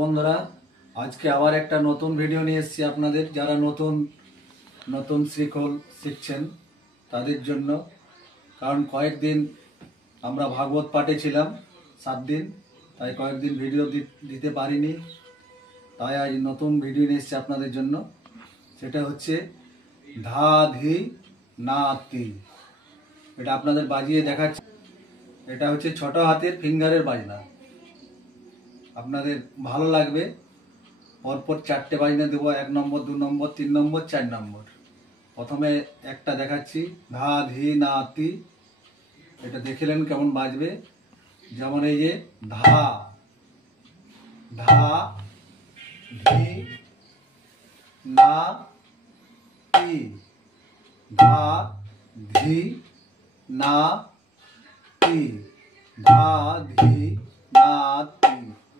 বন্ধুরা, আজকে আবার একটা নতুন ভিডিও নিয়ে এসেছি আপনাদের যারা নতুন নতুন শিকল শিখছেন তাদের জন্য। কারণ কয়েকদিন আমরা ভাগবত পাঠে ছিলাম 7 দিন, তাই কয়েকদিন ভিডিও দিতে পারিনি, তাই আজ নতুন ভিডিও নিয়ে এসেছি আপনাদের জন্য। সেটা হচ্ছে ধা ধি না তি। এটা আপনাদের বাজিয়ে দেখাচ্ছি। এটা হচ্ছে ছোট হাতের ফিঙ্গারের বাজনা, আপনাদের ভালো লাগবে। পরপর 4টে বাজনা দেবো, 1 নম্বর, 2 নম্বর, 3 নম্বর, 4 নম্বর। প্রথমে একটা দেখাচ্ছি, ধা ধি না তি। এটা দেখলেন কেমন বাজবে। যেমন এই যে ধা, ধা ধি না তি, ধা ধি না তি, ধা ধি না তি,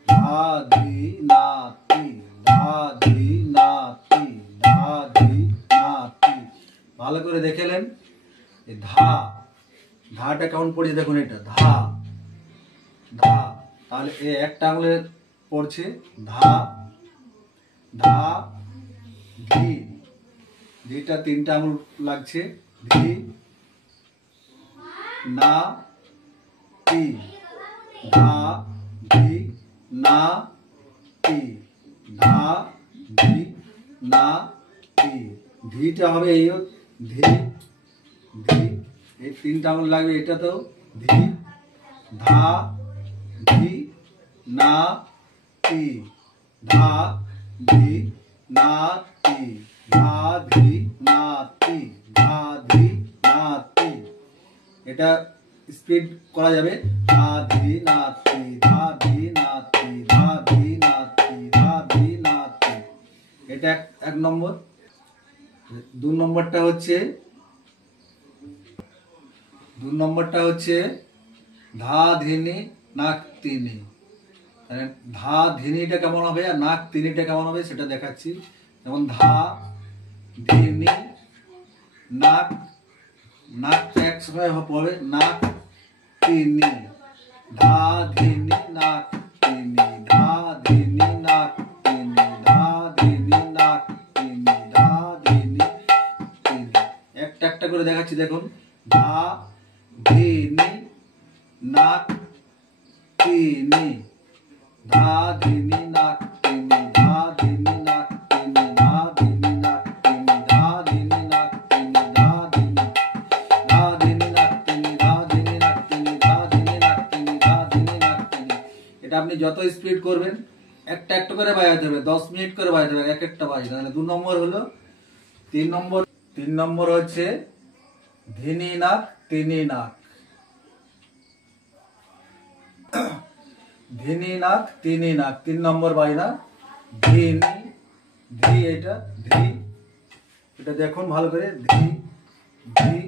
ধা ধি না তি, ধা ধি না তি, ধা ধি না তি। ভালো করে দেখলেন এই ধা, ধাটা কেমন পড়ছে দেখুন। এটা ধা, ধা, তাহলে এই একটা আঙুলে পড়ছে ধা, ধা ধি, যেটা 3টা আঙুল লাগছে, ধি না তি, ধা ধি না তি, ধা ধি না তি। ধিটা হবে এই ধি, ধি, এই 3টা আঙুল লাগবে। এটা তো ধি, ধা ধি না তি, ধা ধি না তি, ধা ধি না তি, ধা ধি না তি। এটা স্পিড করা যাবে, ধা ধি না তি, ধা ধি না তি, ধা ধি না তি, ধা ধি না তি। এটা 1 নম্বর। 2 নম্বরটা হচ্ছে, 2 নম্বরটা হচ্ছে ধা ধিনি নাক তিনি। ধা ধিনিটা কেমন হবে আর নাক তিনিটা কেমন হবে সেটা দেখাচ্ছি। যেমন ধা ধিনি নাক, নাকটা একসময় পড়বে নাক তিনি, ধা ধিনি নাক তিনি, ধা ধিনি নাক তিনি, ধা ধিনি নাক তিনি, ধা ধিনি তিনি। একটা একটা করে দেখাচ্ছি দেখুন। ধা ধিনি নাক তিনি, ধা ধিনি নাক তিনি, ধা ধিনি নাক তিনি, ধা ধিনি নাক তিনি, ধা ধিনি নাক তিনি, ধা ধিনি, ধা ধিনি নাক তিনি, ধা ধিনি নাক তিনি, ধা ধিনি নাক তিনি, ধা ধিনি নাক তিনি। এটা আপনি যত স্পিড করবেন, একটা একটা করে বাজাতে হবে, 10 মিনিট করে বাজাতে হবে এক একটা বাজনা। তাহলে 2 নম্বর হলো। 3 নম্বর হচ্ছে ধিনি নাক তিনি নাক, ধিনি নাক তিনি নাক, 3 নম্বর বাজনা। ধিনি, ধি, এটা ধি, এটা দেখুন ভালো করে, ধি ধি,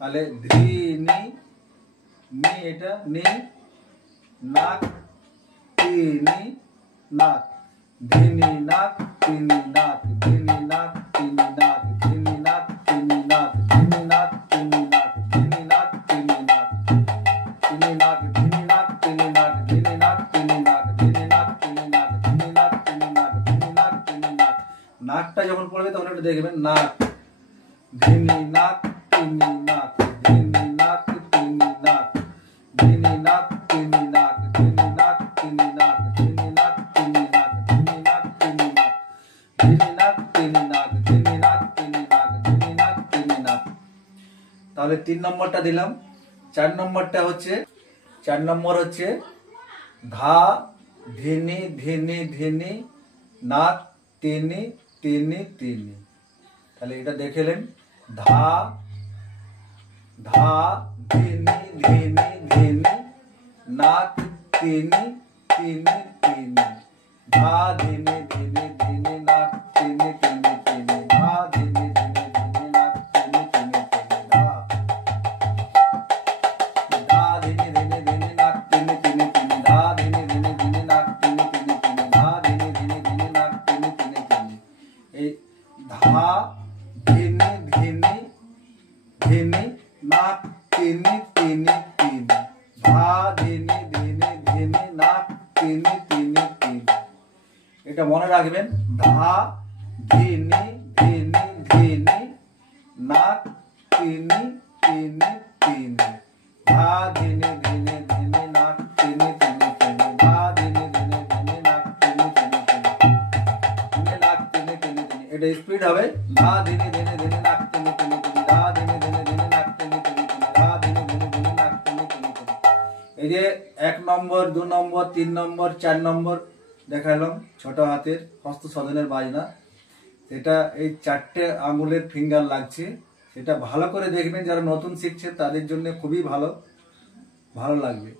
তাহলে ধিনি নি, এটা নি, নাক তিনি নাক, ধিনি নাক তিনি নাক, ধিনি নাক তিনি নাক, ধিনি নাক তিনি নাক, ধিনি নাক তিনি নাক, ধিনি নাক তিনি নাক, তিনি নাক, ধিনি নাক তিনি নাক, ধিনি নাক তিনি নাক, ধিনি নাক তিনি নাক, ধিনি নাক তিনি নাক, ধিনি নাক তিনি নাক। নাকটা যখন পড়বে তখন একটু দেখবেন, নাক ধিনি নাক তিনি নাক, ধিনি নাক তিনি নাক, ধিনি নাক তিনি নাক, ধিনি নাক তিনি নাক, ধিনি নাক তিনি নাক, ধিনি নাক তিনি নাক, ধিনি নাক তিনি নাক, ধিনি নাক তিনি নাক, ধিনি নাক তিনি নাক। তাহলে 3 নম্বরটা দিলাম। 4 নম্বরটা হচ্ছে, 4 নম্বর হচ্ছে ধা ধিনি ধিনি ধিনি নাক তিনি তিনি তিনি। তাহলে এটা দেখলেন, ধা, ধা ধিনি ধিনি ধিনি নাক তিনি তিনি তিনি, ধা ধিনি ধিনি ধিনি নাক তিনি তিনি তিনি, ধা ধিনি ধিনি ধিনি নাক তিনি তিনি তিনি, ধা, ধা ধিনি ধিনি ধিনি নাক তিনি তিনি তিনি, ধা ধিনি ধিনি ধিনি নাক তিনি তিনি তিনি, ধা ধিনি ধিনি ধিনি নাক তিনি তিনি তিনি। এই ধা ধিনি ধিনি ধিনি নাক তিনি তিনি তিনি, ধা ধিনি ধিনি ধিনি নাক তিনি তিনি তিনি, এটা মনে রাখবেন, ধা ধিনি ধিনি ধিনি, নাক তিনি তিনি তিনি, ধা ধিনি ধিনি ধিনি, নাক তিনি তিনি তিনি, ধা ধিনি ধিনি ধিনি, নাক তিনি তিনি তিনি, ধিনি নাক তিনি তিনি তিনি। এটা স্পিড হবে, ধা ধিনি ধিনি ধিনি, নাক তিনি তিনি তিনি, ধা ধিনি ধিনি ধিনি, নাক তিনি তিনি তিনি, ধা ধিনি ধিনি ধিনি, নাক তিনি তিনি তিনি। এই যে 1 নম্বর 2 নম্বর 3 নম্বর 4 নম্বর দেখালাম ছোট হাতের হস্ত সাধনের বাজনা, সেটা এই 4টে আঙুলের ফিঙ্গার লাগছে। সেটা ভালো করে দেখবেন, যারা নতুন শিখছে তাদের জন্য খুবই ভালো লাগবে।